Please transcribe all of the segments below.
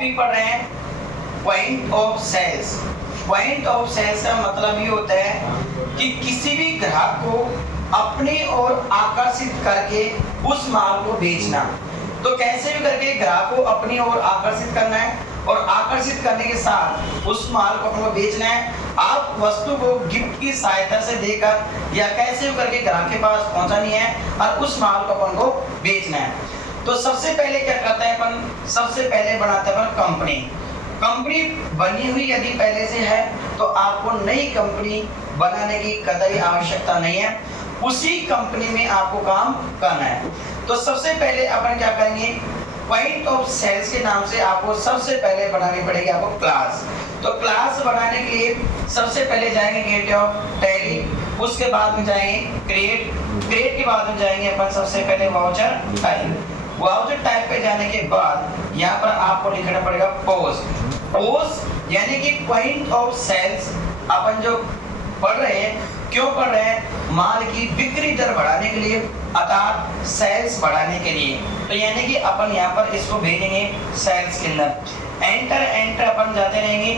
Topic पढ़ रहे हैं point of sales. Point of sales का मतलब ये होता है कि किसी भी ग्राहक को अपनी ओर आकर्षित करके उस माल को बेचना। तो कैसे भी करके ग्राहक को अपनी ओर आकर्षित करना है और आकर्षित करने के साथ उस माल को अपन को बेचना है। आप वस्तु को गिफ्ट की सहायता से देकर या कैसे भी करके ग्राहक के पास पहुंचानी है और उस माल को अपन को बेचना है। तो सबसे पहले क्या करते हैं अपन, सबसे पहले बनाते हैं अपन कंपनी। कंपनी बनी हुई यदि पहले से है तो आपको नई कंपनी बनाने की कतई आवश्यकता नहीं है, उसी कंपनी में आपको काम करना है। तो सबसे पहले अपन क्या करेंगे, पॉइंट ऑफ सेल्स के नाम से आपको सबसे पहले बनानी पड़ेगी आपको क्लास। तो क्लास बनाने के लिए सबसे पहले जाएंगे गेट ऑफ टैली, उसके बाद में जाएंगे क्रिएट, क्रिएट के बाद में जाएंगे अपन सबसे पहले वाउचर टाइप। वाउचर टाइप पे जाने के बाद यहाँ पर आपको लिखना पड़ेगा पोस्ट। पोस्ट यानी कि पॉइंट ऑफ सेल्स अपन जो पढ़ रहे हैं, क्यों पढ़ रहे हैं, माल की बिक्री दर बढ़ाने के लिए अर्थात सेल्स बढ़ाने के लिए। तो यानी कि अपन यहाँ पर इसको भेजेंगे सेल्स के अंदर। एंटर एंटर अपन जाते रहेंगे।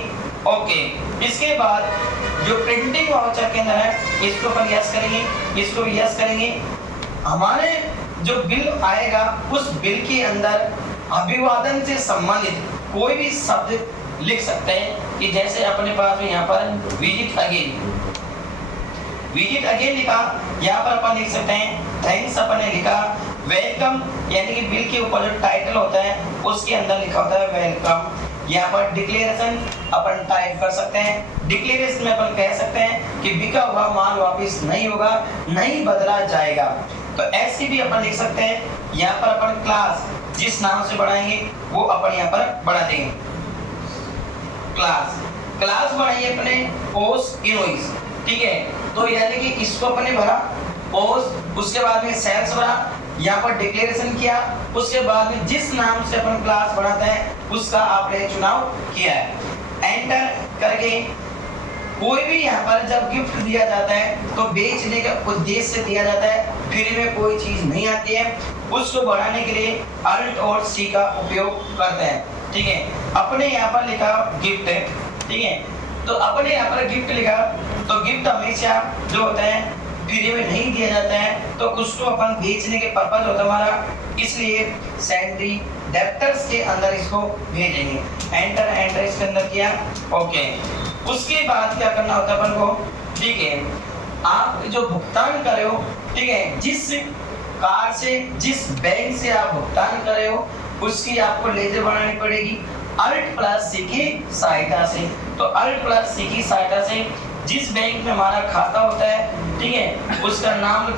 ओके, इसके बाद जो प्रिंटिंग वाउचर के अंदर है इसको अपन यस करेंगे, इसको भी यस करेंगे। हमारे जो बिल आएगा उस बिल के अंदर अभिवादन से संबंधित कोई भी शब्द लिख सकते हैं कि जैसे अपने पास में यहाँ पर विजिट अगेन, विजिट अगेन लिखा, यहाँ पर अपन लिख सकते हैं थैंक्स अपन ने लिखा। वेलकम यानी कि बिल के ऊपर जो टाइटल होता है उसके अंदर लिखा होता है वेलकम। यहाँ पर डिक्लेरेशन अपन टाइप कर सकते हैं। डिक्लेरेशन में अपन कह सकते हैं कि बिका हुआ माल वापस नहीं होगा, नहीं बदला जाएगा। तो ऐसी भी अपन लिख सकते हैं। यहाँ पर अपन क्लास जिस नाम से बढ़ाएंगे वो अपन यहाँ पर बढ़ा देंगे। क्लास क्लास बढ़ाइए अपने पोस्ट इनवॉइस, ठीक है। तो यानी कि इसको अपने भरा पोस्ट, उसके बाद में सेल्स भरा, यहाँ पर डिक्लेरेशन किया, उसके बाद में जिस नाम से अपन क्लास बढ़ाते हैं उसका आपने चुनाव किया है। एंटर करके कोई भी यहाँ पर जब गिफ्ट दिया जाता है तो बेचने का उद्देश्य से दिया जाता है, फ्री में कोई चीज नहीं आती है। उसको बढ़ाने के लिए अल्ट और सी का उपयोग करते हैं, ठीक है। अपने यहाँ पर लिखा गिफ्ट है, ठीक है। तो अपने यहाँ पर गिफ्ट लिखा, तो गिफ्ट हमेशा जो होता है फ्री में नहीं दिया जाता है, तो उसको अपन बेचने के पर्पज होता है हमारा, इसलिए सैंड्री डेप्टर्स के अंदर इसको भेजेंगे। एंटर एंटर इसके अंदर किया, ओके। उसके बाद क्या करना होता है अपन को, ठीक है, आप जो भुगतान कर रहे हो, ठीक है, जिस कार्ड से जिस बैंक से आप भुगतान कर रहे हो उसकी आपको लेजर बनानी पड़ेगी अल्ट प्लस सी की सहायता से। तो अल्ट प्लस सी की सहायता से जिस बैंक में हमारा खाता होता है, ठीक है, उसका नाम